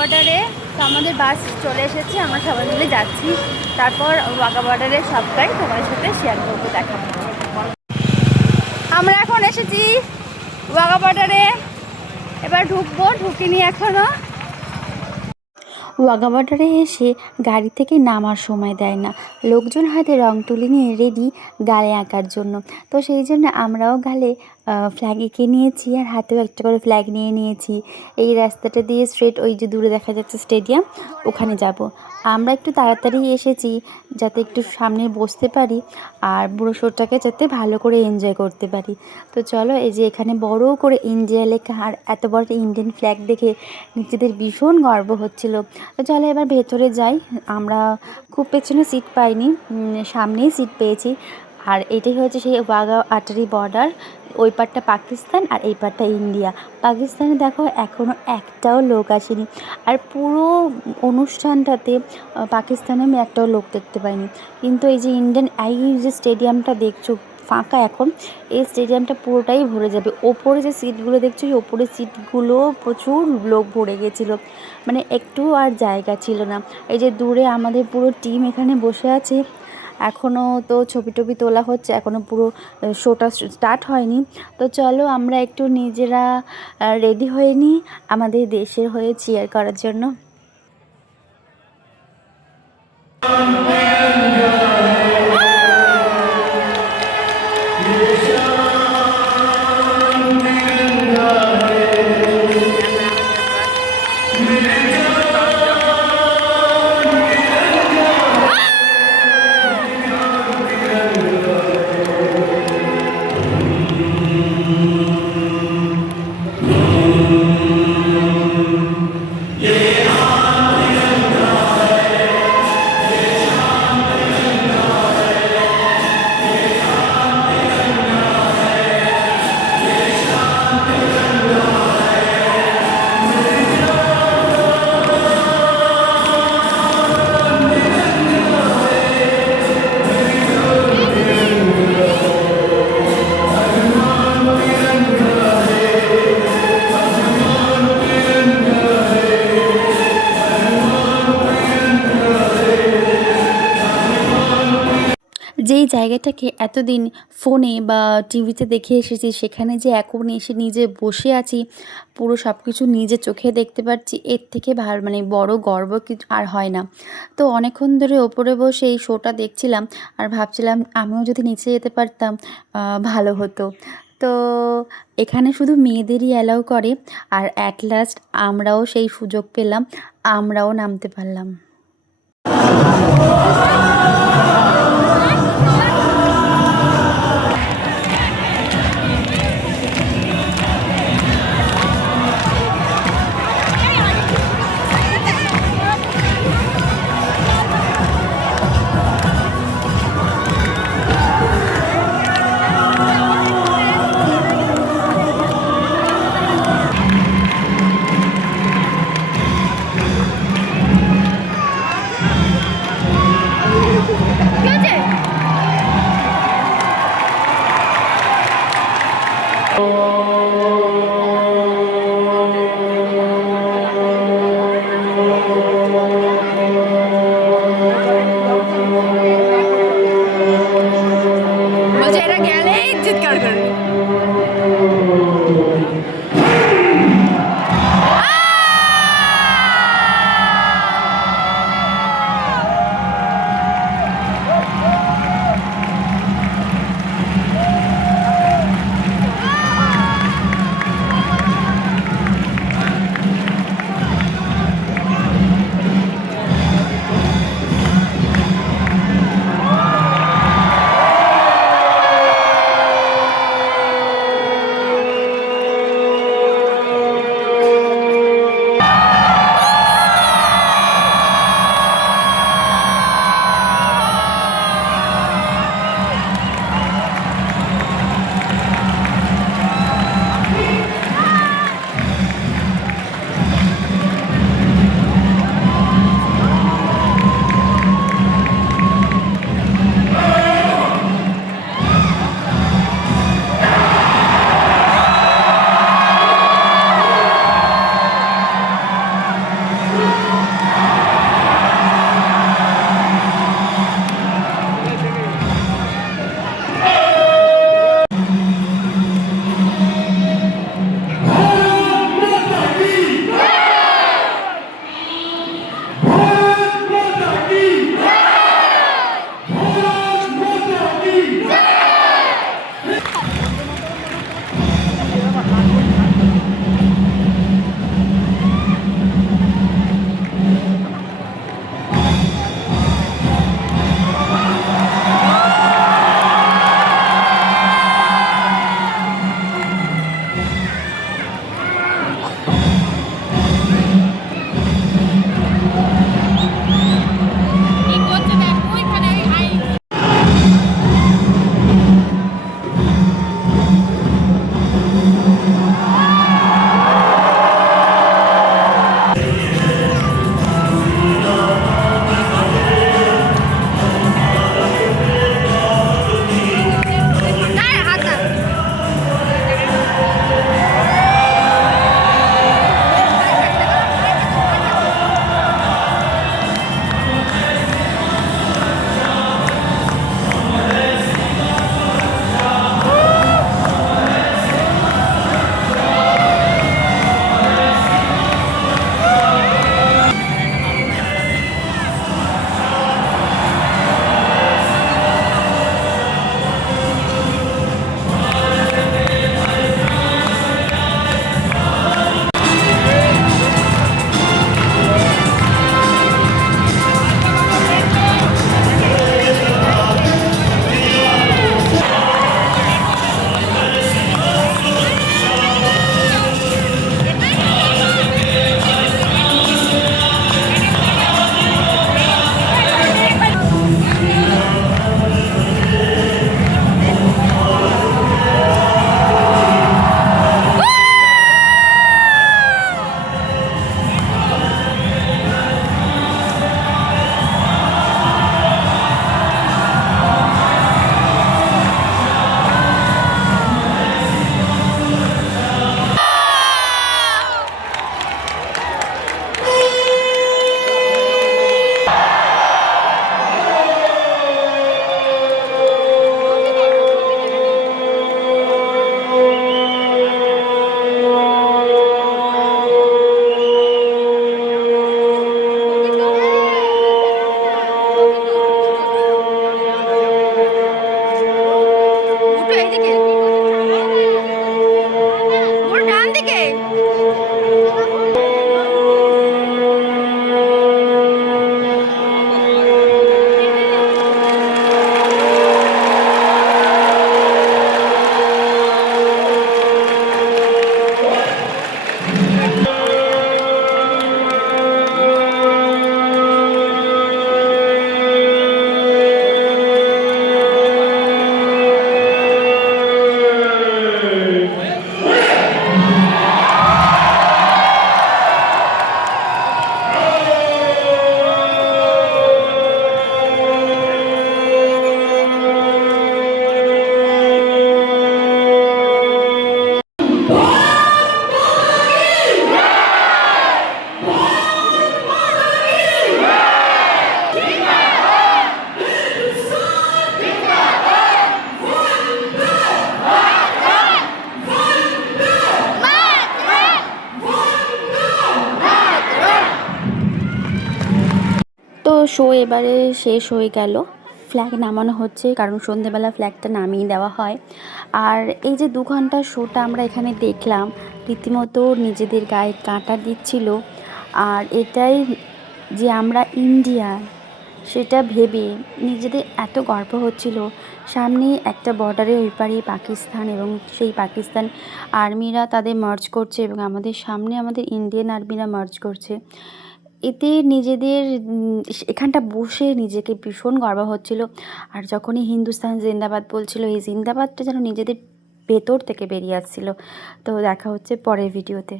বর্ডারে। তো আমাদের বাস চলে এসেছে, আমরা সবাই মিলে যাচ্ছি। তারপর ওয়াঘা বর্ডারের সবটাই তোমার সাথে শেয়ার করবো, দেখাবো। আমরা এখন এসেছি ওয়াঘা বর্ডারে, এবার ঢুকবো, ঢুকিনি এখনো। ওয়াঘা বর্ডারে এসে গাড়ি থেকে নামার সময় দেয় না, লোকজন হাতে রং তুলি নিয়ে রেডি গালে আঁকার জন্য। তো সেই জন্য আমরাও গালে ফ্ল্যাগ এঁকে নিয়েছি, আর হাতেও একটা করে ফ্ল্যাগ নিয়ে নিয়েছি। এই রাস্তাটা দিয়ে স্ট্রেট ওই যে দূরে দেখা যাচ্ছে স্টেডিয়াম, ওখানে যাব। আমরা একটু তাড়াতাড়ি এসেছি যাতে একটু সামনে বসতে পারি, আর বুড়ো শোটাকে যাতে ভালো করে এনজয় করতে পারি। তো চলো, এই যে এখানে বড় করে ইন্ডিয়া লেখা, আর এত বড় ইন্ডিয়ান ফ্ল্যাগ দেখে নিজেদের ভীষণ গর্ব হচ্ছিল। তো চলো এবার ভেতরে যাই। আমরা খুব পেছনে সিট পাইনি, সামনেই সিট পেয়েছি। আর এটাই হচ্ছে সেই ওয়াঘা আটারি বর্ডার। ওই পারটা পাকিস্তান আর এই পারটা ইন্ডিয়া। পাকিস্তানে দেখো এখনও একটাও লোক আসেনি, আর পুরো অনুষ্ঠানটাতে পাকিস্তানে আমি একটাও লোক দেখতে পাইনি। কিন্তু এই যে ইন্ডিয়ান এই যে স্টেডিয়ামটা দেখছো ফাঁকা এখন, এই স্টেডিয়ামটা পুরোটাই ভরে যাবে। ওপরে যে সিটগুলো দেখছো, এই ওপরের সিটগুলো প্রচুর লোক ভরে গেছিলো, মানে একটু আর জায়গা ছিল না। এই যে দূরে আমাদের পুরো টিম এখানে বসে আছে। এখনও তো ছবি টবি তোলা হচ্ছে, এখনও পুরো শোটা স্টার্ট হয়নি। তো চলো আমরা একটু নিজেরা রেডি হয়ে নিই আমাদের দেশের হয়ে চিয়ার করার জন্য। যেই জায়গাটাকে এতদিন ফোনে বা টিভিতে দেখে এসেছি, সেখানে যে এখন এসে নিজে বসে আছি, পুরো সব কিছু নিজে চোখে দেখতে পাচ্ছি, এর থেকে মানে বড় গর্ব কিছু আর হয় না। তো অনেকক্ষণ ধরে ওপরে বসে এই শোটা দেখছিলাম, আর ভাবছিলাম আমিও যদি নিচে যেতে পারতাম ভালো হতো। তো এখানে শুধু মেয়েদেরই অ্যালাউ করে, আর অ্যাট লাস্ট আমরাও সেই সুযোগ পেলাম, আমরাও নামতে পারলাম। শো এবারে শেষ হয়ে গেল, ফ্ল্যাগ নামানো হচ্ছে, কারণ সন্ধেবেলা ফ্ল্যাগটা নামিয়ে দেওয়া হয়। আর এই যে 2 ঘন্টার শোটা আমরা এখানে দেখলাম, রীতিমতো নিজেদের গায়ে কাঁটা দিচ্ছিল। আর এটাই যে আমরা ইন্ডিয়ান সেটা ভেবে নিজেদের এত গর্ব হচ্ছিল। সামনে একটা বর্ডারে ওই পারে পাকিস্তান, এবং সেই পাকিস্তান আর্মিরা তাদের মার্চ করছে এবং আমাদের সামনে আমাদের ইন্ডিয়ান আর্মিরা মার্চ করছে। এতে নিজেদের এখানটা বসে নিজেকে ভীষণ গর্ব হচ্ছিল। আর যখনই হিন্দুস্তান জিন্দাবাদ বলছিল, এই জিন্দাবাদটা যেন নিজেদের ভেতর থেকে বেরিয়ে আসছিল। তো দেখা হচ্ছে পরের ভিডিওতে।